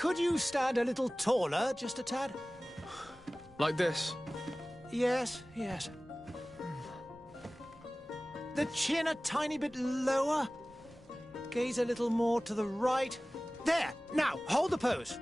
Could you stand a little taller, just a tad? Like this? Yes, yes. The chin a tiny bit lower. Gaze a little more to the right. There! Now, hold the pose.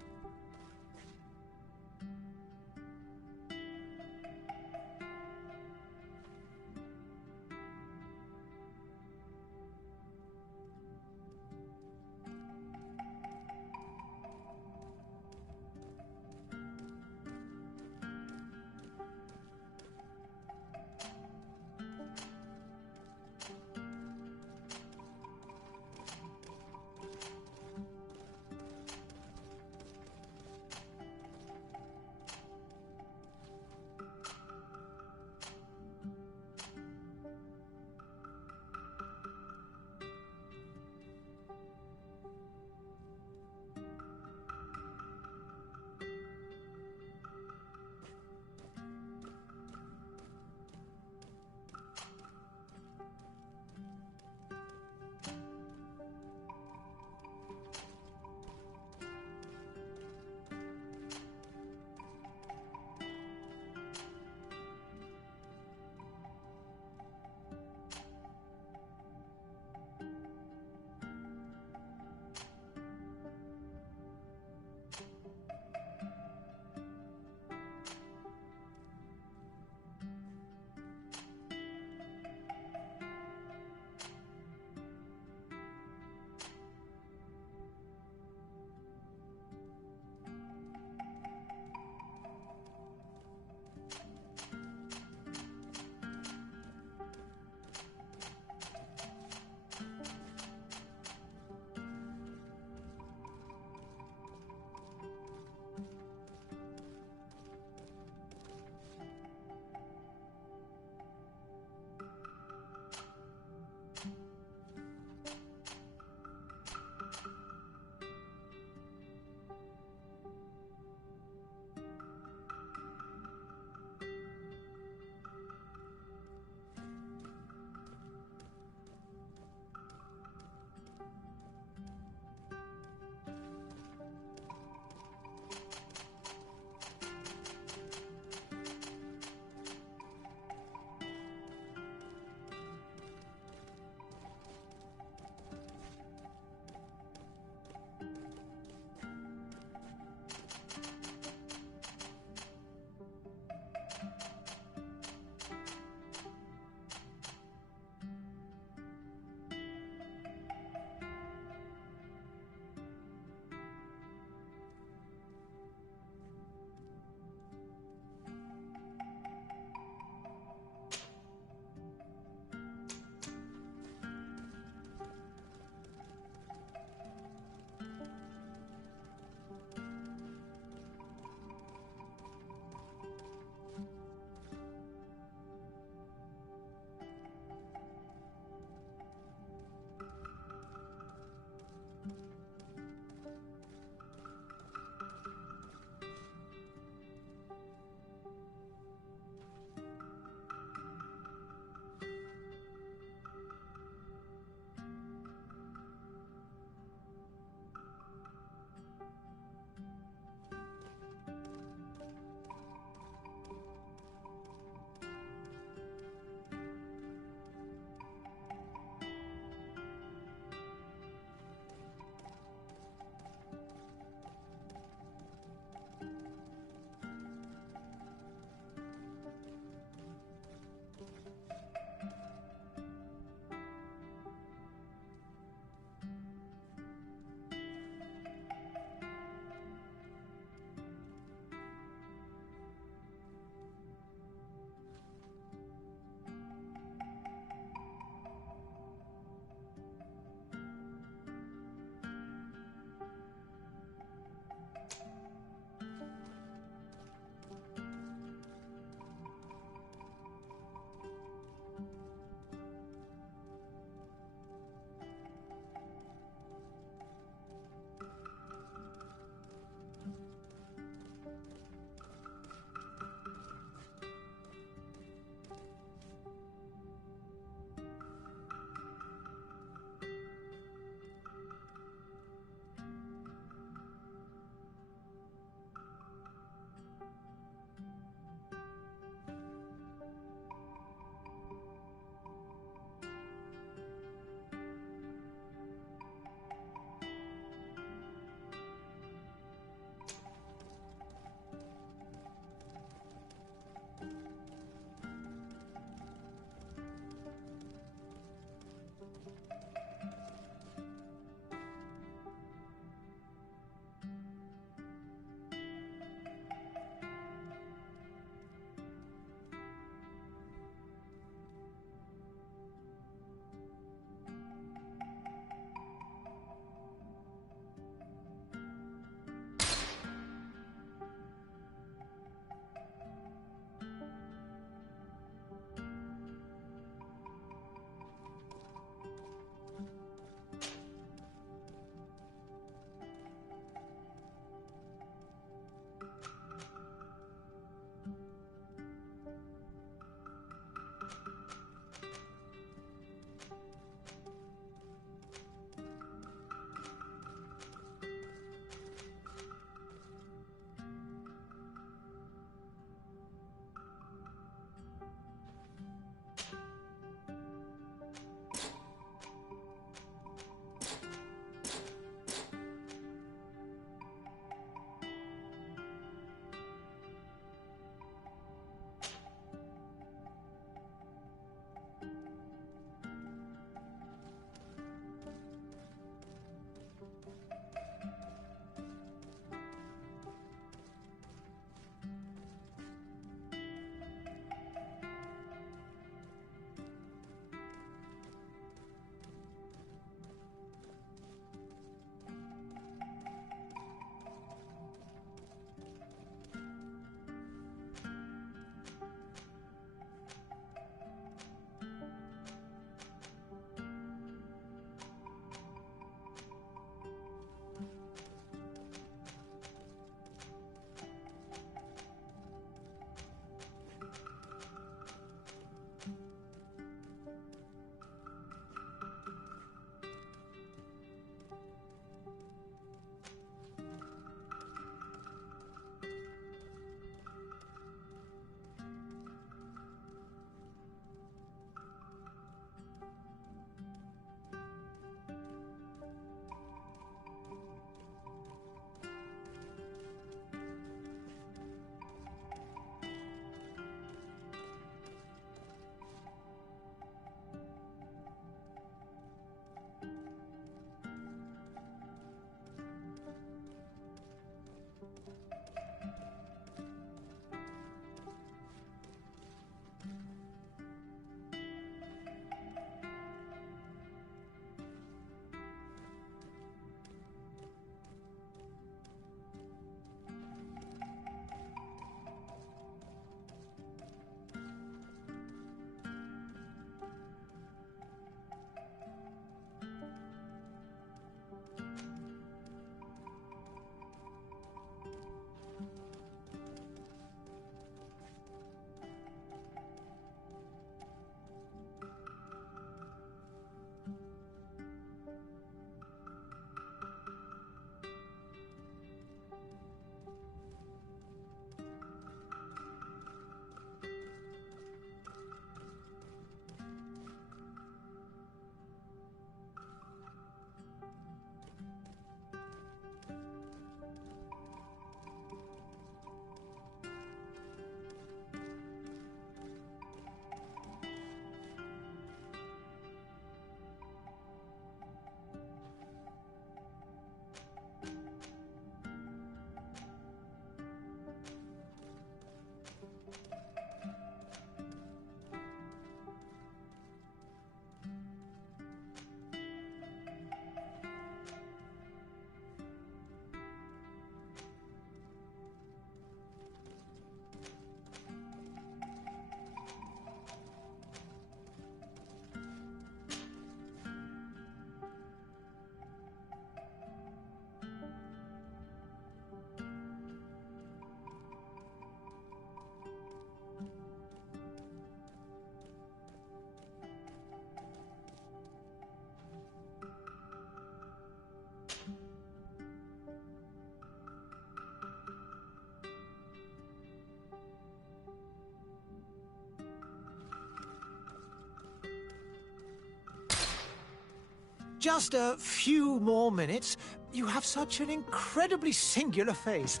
Just a few more minutes. You have such an incredibly singular face.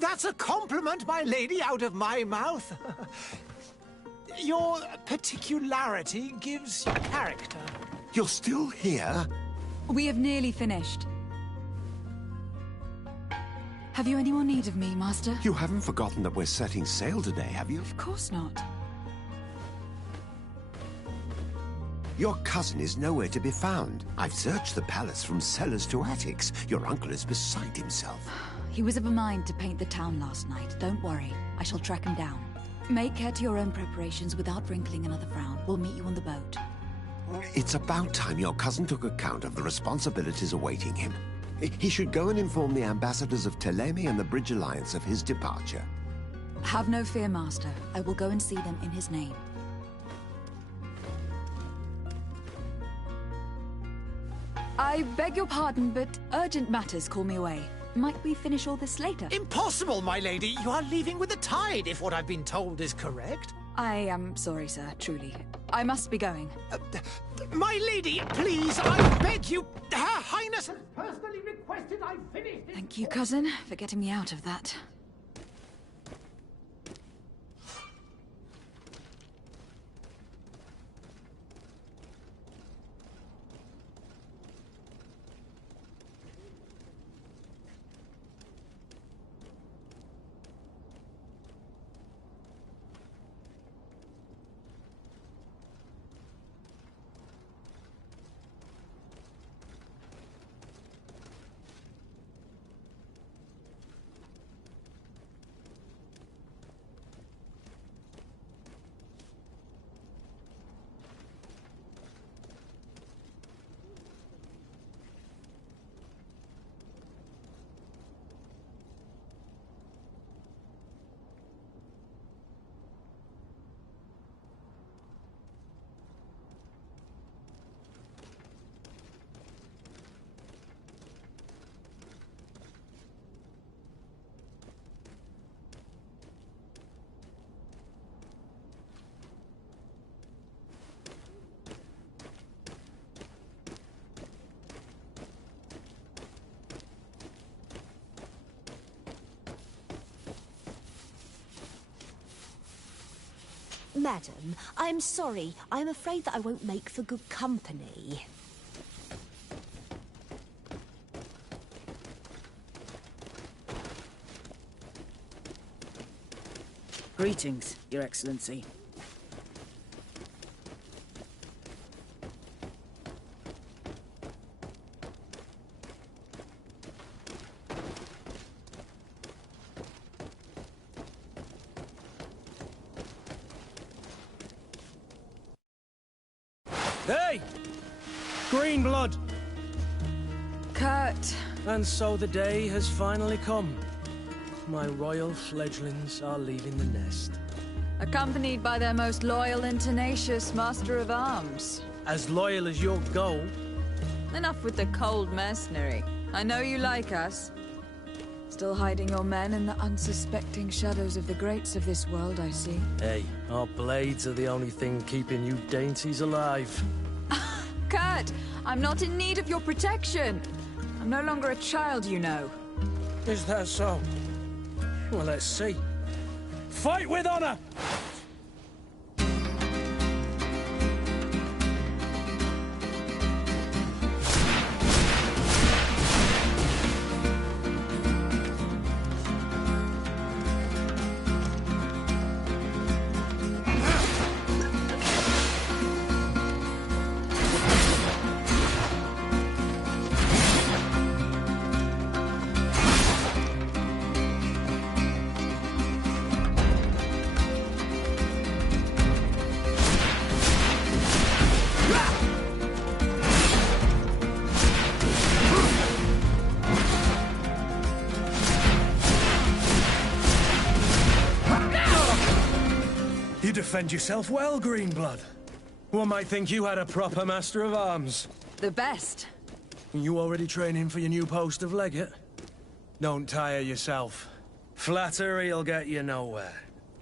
That's a compliment, my lady, out of my mouth. Your particularity gives you character. You're still here? We have nearly finished. Have you any more need of me, Master? You haven't forgotten that we're setting sail today, have you? Of course not. Your cousin is nowhere to be found. I've searched the palace from cellars to attics. Your uncle is beside himself. He was of a mind to paint the town last night. Don't worry. I shall track him down. Make care to your own preparations without wrinkling another frown. We'll meet you on the boat. It's about time your cousin took account of the responsibilities awaiting him. He should go and inform the ambassadors of Telemi and the Bridge Alliance of his departure. Have no fear, Master. I will go and see them in his name. I beg your pardon, but urgent matters call me away. Might we finish all this later? Impossible, my lady. You are leaving with the tide, if what I've been told is correct. I am sorry, sir, truly. I must be going. My lady, please, I beg you. Her Highness has personally requested I finish this. Thank you, cousin, for getting me out of that. Madam, I'm sorry. I'm afraid that I won't make for good company. Greetings, Your Excellency. Hey! Green blood! Kurt! And so the day has finally come. My royal fledglings are leaving the nest. Accompanied by their most loyal and tenacious Master of Arms. As loyal as your gold. Enough with the cold mercenary. I know you like us. Still hiding your men in the unsuspecting shadows of the greats of this world, I see. Hey, our blades are the only thing keeping you dainties alive. Kurt! I'm not in need of your protection! I'm no longer a child, you know. Is that so? Well, let's see. Fight with honor! You defend yourself well, Greenblood. One might think you had a proper Master of Arms. The best. You already training for your new post of legate? Don't tire yourself. Flattery'll get you nowhere.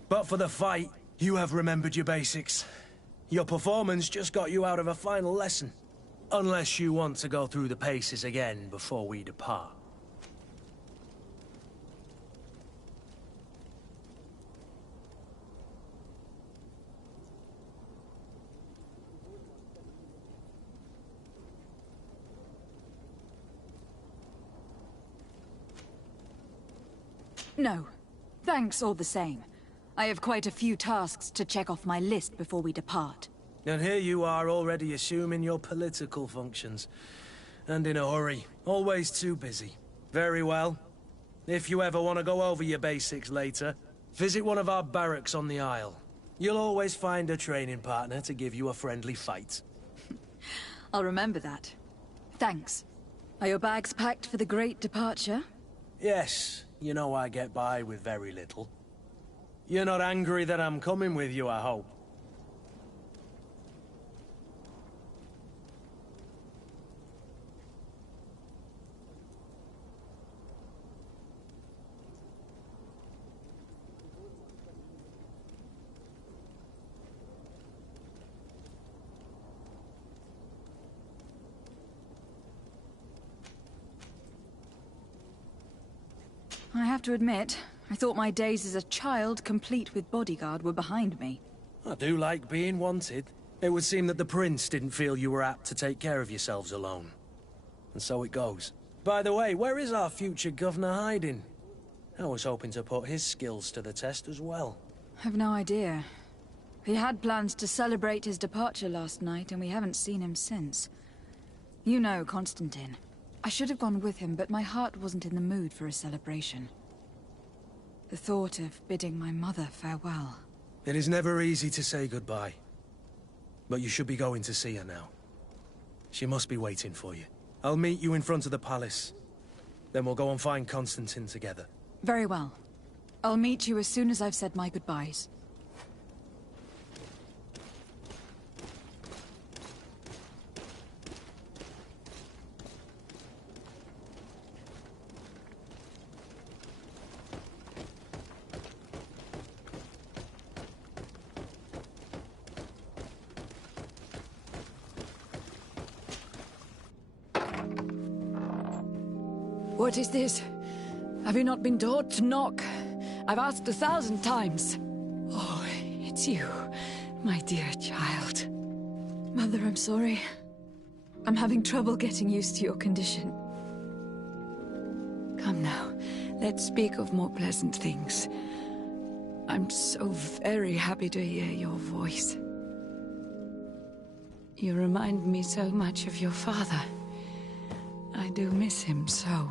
But for the fight, you have remembered your basics. Your performance just got you out of a final lesson. Unless you want to go through the paces again before we depart. No. Thanks all the same. I have quite a few tasks to check off my list before we depart. And here you are already assuming your political functions. And in a hurry. Always too busy. Very well. If you ever want to go over your basics later, visit one of our barracks on the Isle. You'll always find a training partner to give you a friendly fight. I'll remember that. Thanks. Are your bags packed for the great departure? Yes, you know I get by with very little. You're not angry that I'm coming with you, I hope. I have to admit, I thought my days as a child, complete with bodyguard, were behind me. I do like being wanted. It would seem that the Prince didn't feel you were apt to take care of yourselves alone. And so it goes. By the way, where is our future governor hiding? I was hoping to put his skills to the test as well. I've no idea. He had plans to celebrate his departure last night, and we haven't seen him since. You know Constantine. I should have gone with him, but my heart wasn't in the mood for a celebration. The thought of bidding my mother farewell. It is never easy to say goodbye. But you should be going to see her now. She must be waiting for you. I'll meet you in front of the palace. Then we'll go and find Constantine together. Very well. I'll meet you as soon as I've said my goodbyes. What is this? Have you not been taught to knock? I've asked 1,000 times. Oh, it's you, my dear child. Mother, I'm sorry. I'm having trouble getting used to your condition. Come now, let's speak of more pleasant things. I'm so very happy to hear your voice. You remind me so much of your father. I do miss him so.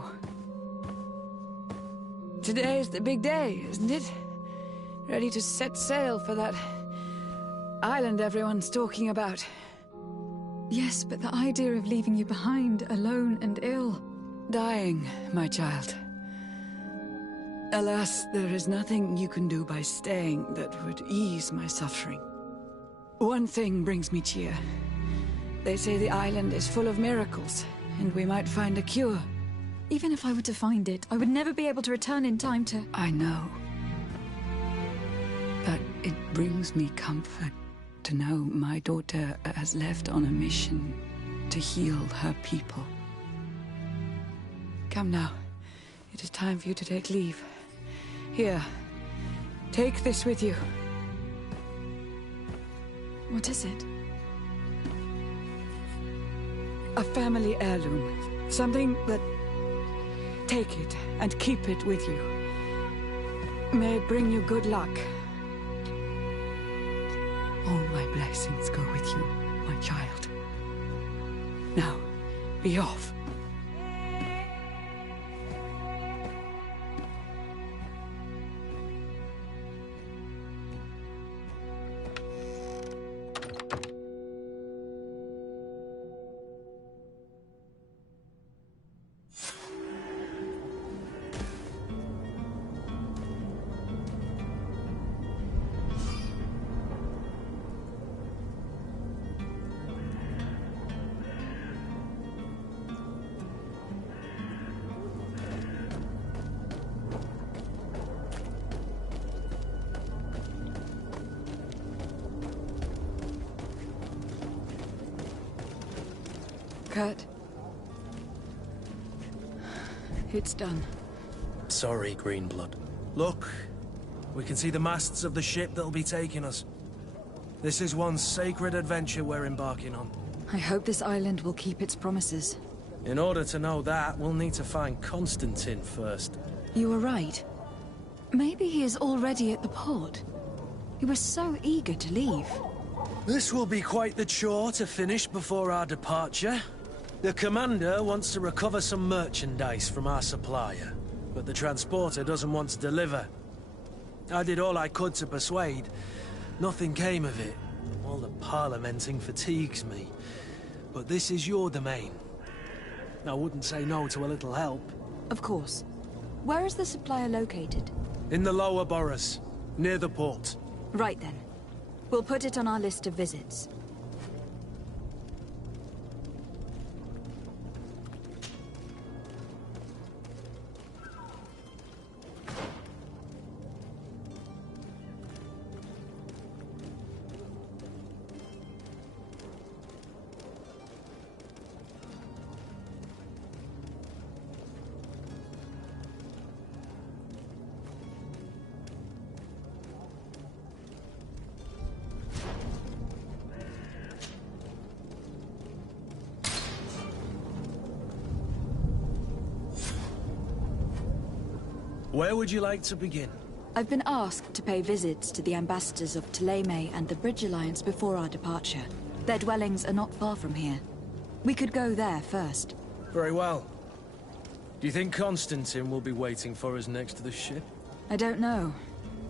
Today is the big day, isn't it? Ready to set sail for that island everyone's talking about. Yes, but the idea of leaving you behind, alone and ill. Dying, my child. Alas, there is nothing you can do by staying that would ease my suffering. One thing brings me cheer. They say the island is full of miracles, and we might find a cure. Even if I were to find it, I would never be able to return in time to... I know. But it brings me comfort to know my daughter has left on a mission to heal her people. Come now. It is time for you to take leave. Here. Take this with you. What is it? A family heirloom. Something that... Take it and keep it with you. May it bring you good luck. All my blessings go with you, my child. Now, be off. Kurt. It's done. Sorry, Greenblood. Look, we can see the masts of the ship that'll be taking us. This is one sacred adventure we're embarking on. I hope this island will keep its promises. In order to know that, we'll need to find Constantine first. You were right. Maybe he is already at the port. He was so eager to leave. This will be quite the chore to finish before our departure. The commander wants to recover some merchandise from our supplier, but the transporter doesn't want to deliver. I did all I could to persuade. Nothing came of it. All the parliamenting fatigues me. But this is your domain. I wouldn't say no to a little help. Of course. Where is the supplier located? In the lower boroughs, near the port. Right then. We'll put it on our list of visits. Where would you like to begin? I've been asked to pay visits to the ambassadors of Thélème and the Bridge Alliance before our departure. Their dwellings are not far from here. We could go there first. Very well. Do you think Constantine will be waiting for us next to the ship? I don't know,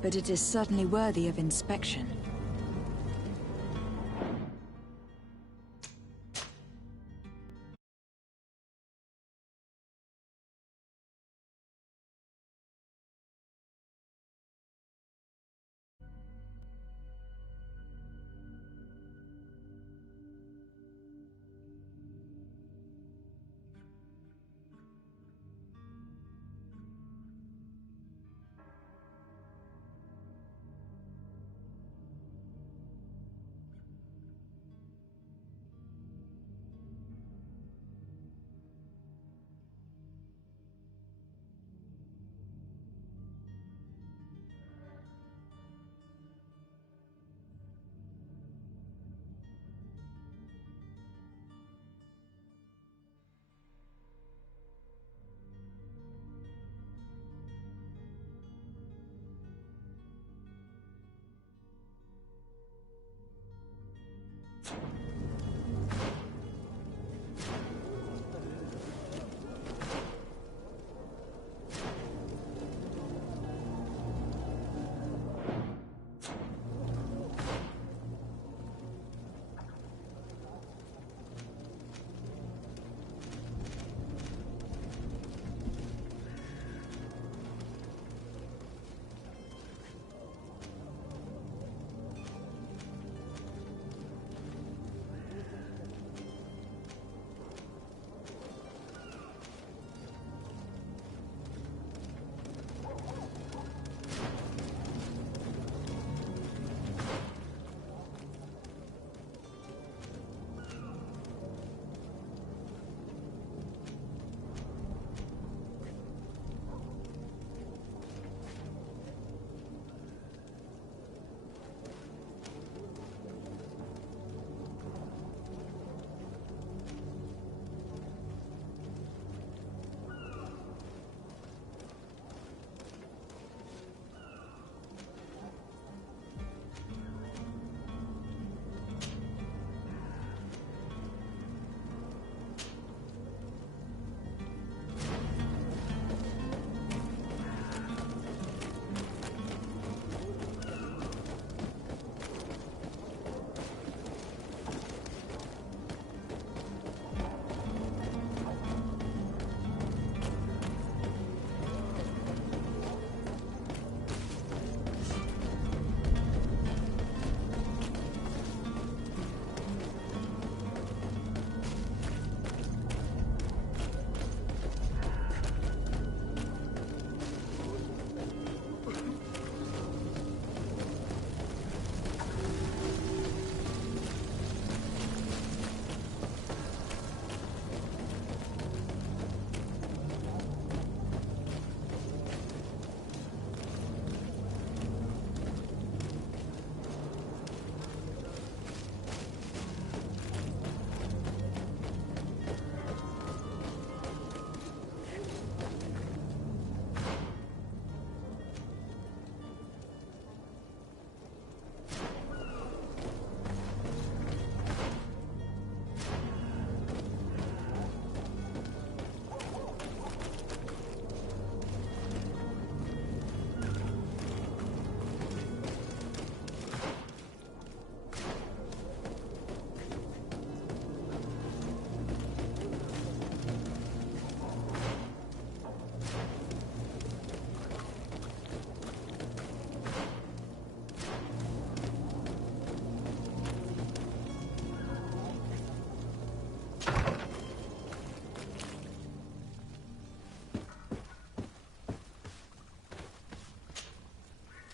but it is certainly worthy of inspection.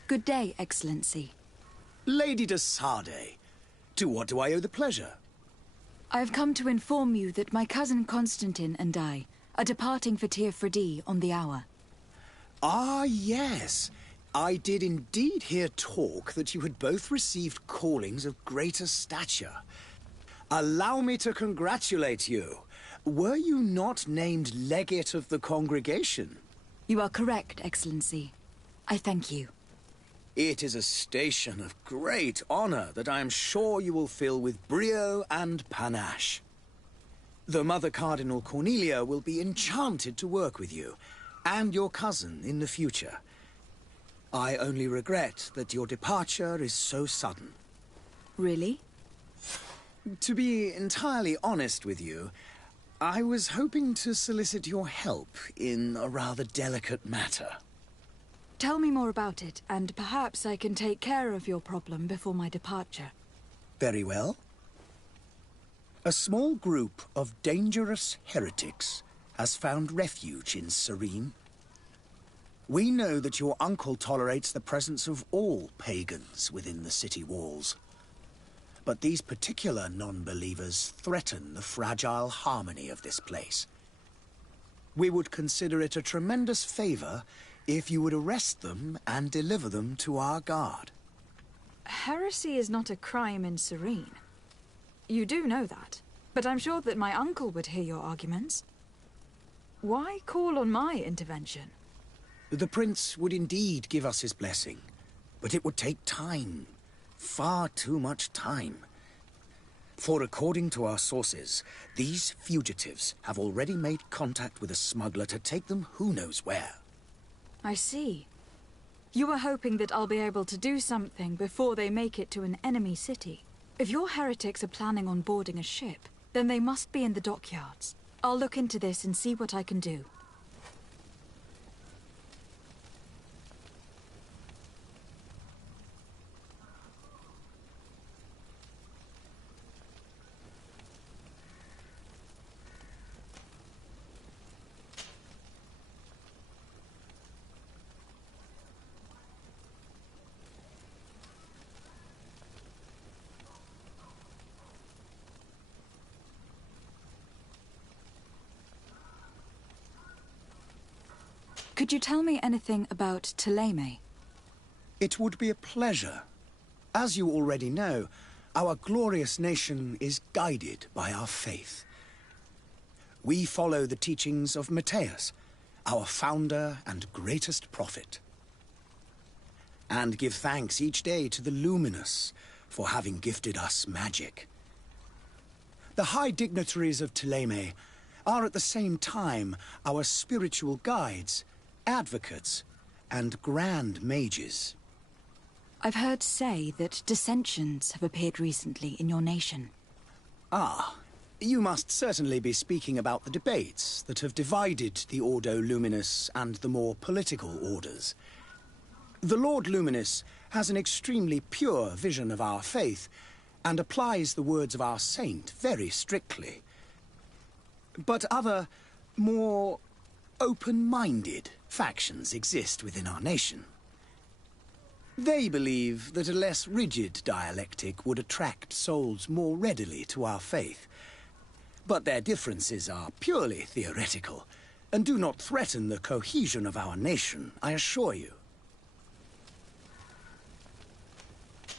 Good day, Excellency. Lady de Sardet, to what do I owe the pleasure? I have come to inform you that my cousin Constantine and I are departing for Tir-Freddy on the hour. Ah, yes. I did indeed hear talk that you had both received callings of greater stature. Allow me to congratulate you. Were you not named legate of the congregation? You are correct, Excellency. I thank you. It is a station of great honor that I am sure you will fill with brio and panache. The Mother Cardinal Cornelia will be enchanted to work with you, and your cousin in the future. I only regret that your departure is so sudden. Really? To be entirely honest with you, I was hoping to solicit your help in a rather delicate matter. Tell me more about it, and perhaps I can take care of your problem before my departure. Very well. A small group of dangerous heretics has found refuge in Serene. We know that your uncle tolerates the presence of all pagans within the city walls. But these particular non-believers threaten the fragile harmony of this place. We would consider it a tremendous favor if you would arrest them and deliver them to our guard. Heresy is not a crime in Serene. You do know that, but I'm sure that my uncle would hear your arguments. Why call on my intervention? The prince would indeed give us his blessing, but it would take time. Far too much time. For according to our sources, these fugitives have already made contact with a smuggler to take them who knows where. I see. You were hoping that I'll be able to do something before they make it to an enemy city. If your heretics are planning on boarding a ship, then they must be in the dockyards. I'll look into this and see what I can do. Could you tell me anything about Thélème? It would be a pleasure. As you already know, our glorious nation is guided by our faith. We follow the teachings of Matthias, our founder and greatest prophet, and give thanks each day to the Luminous for having gifted us magic. The high dignitaries of Thélème are at the same time our spiritual guides, advocates, and grand mages. I've heard say that dissensions have appeared recently in your nation. Ah, you must certainly be speaking about the debates that have divided the Ordo Luminous and the more political orders. The Lord Luminous has an extremely pure vision of our faith and applies the words of our saint very strictly. But other, more open-minded factions exist within our nation. They believe that a less rigid dialectic would attract souls more readily to our faith. But their differences are purely theoretical and do not threaten the cohesion of our nation, I assure you.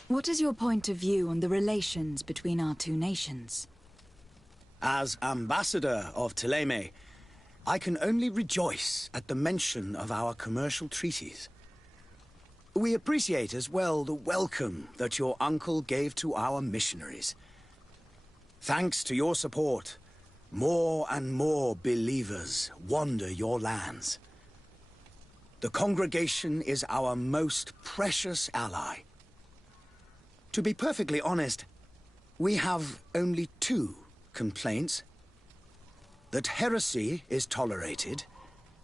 What is your point of view on the relations between our two nations? As ambassador of Thélème, I can only rejoice at the mention of our commercial treaties. We appreciate as well the welcome that your uncle gave to our missionaries. Thanks to your support, more and more believers wander your lands. The congregation is our most precious ally. To be perfectly honest, we have only two complaints: that heresy is tolerated,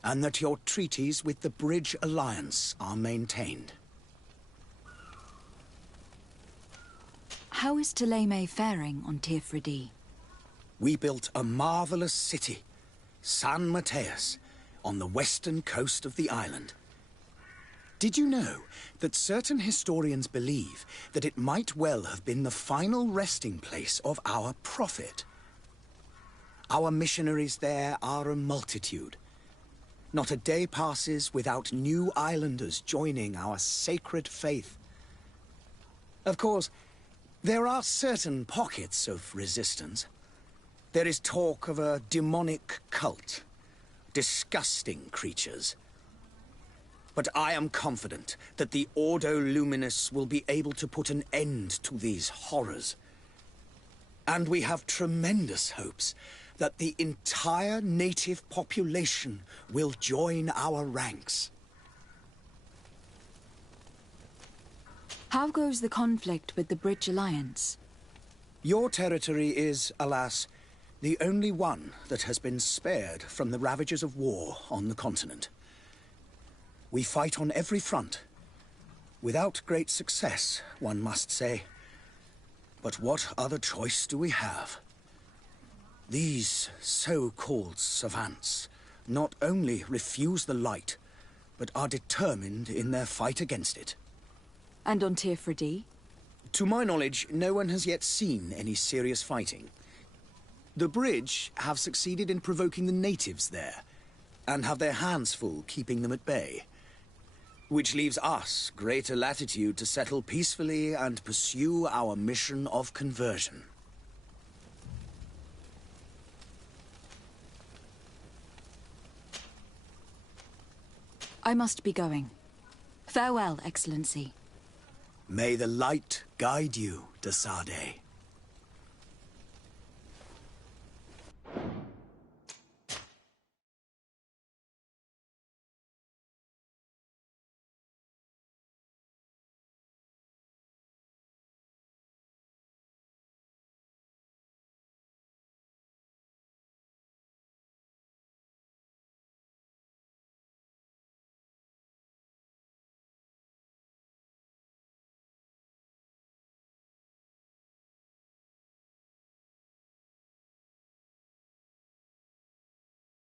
and that your treaties with the Bridge Alliance are maintained. How is Thélème faring on Tir-Freddy? We built a marvelous city, San Matthias, on the western coast of the island. Did you know that certain historians believe that it might well have been the final resting place of our prophet? Our missionaries there are a multitude. Not a day passes without new islanders joining our sacred faith. Of course, there are certain pockets of resistance. There is talk of a demonic cult, disgusting creatures. But I am confident that the Ordo Luminous will be able to put an end to these horrors. And we have tremendous hopes that the entire native population will join our ranks. How goes the conflict with the Bridge Alliance? Your territory is, alas, the only one that has been spared from the ravages of war on the continent. We fight on every front. Without great success, one must say. But what other choice do we have? These so-called savants not only refuse the light, but are determined in their fight against it. And on Tirfredi? To my knowledge, no one has yet seen any serious fighting. The Bridge have succeeded in provoking the natives there, and have their hands full keeping them at bay. Which leaves us greater latitude to settle peacefully and pursue our mission of conversion. I must be going. Farewell, Excellency. May the light guide you, de Sade.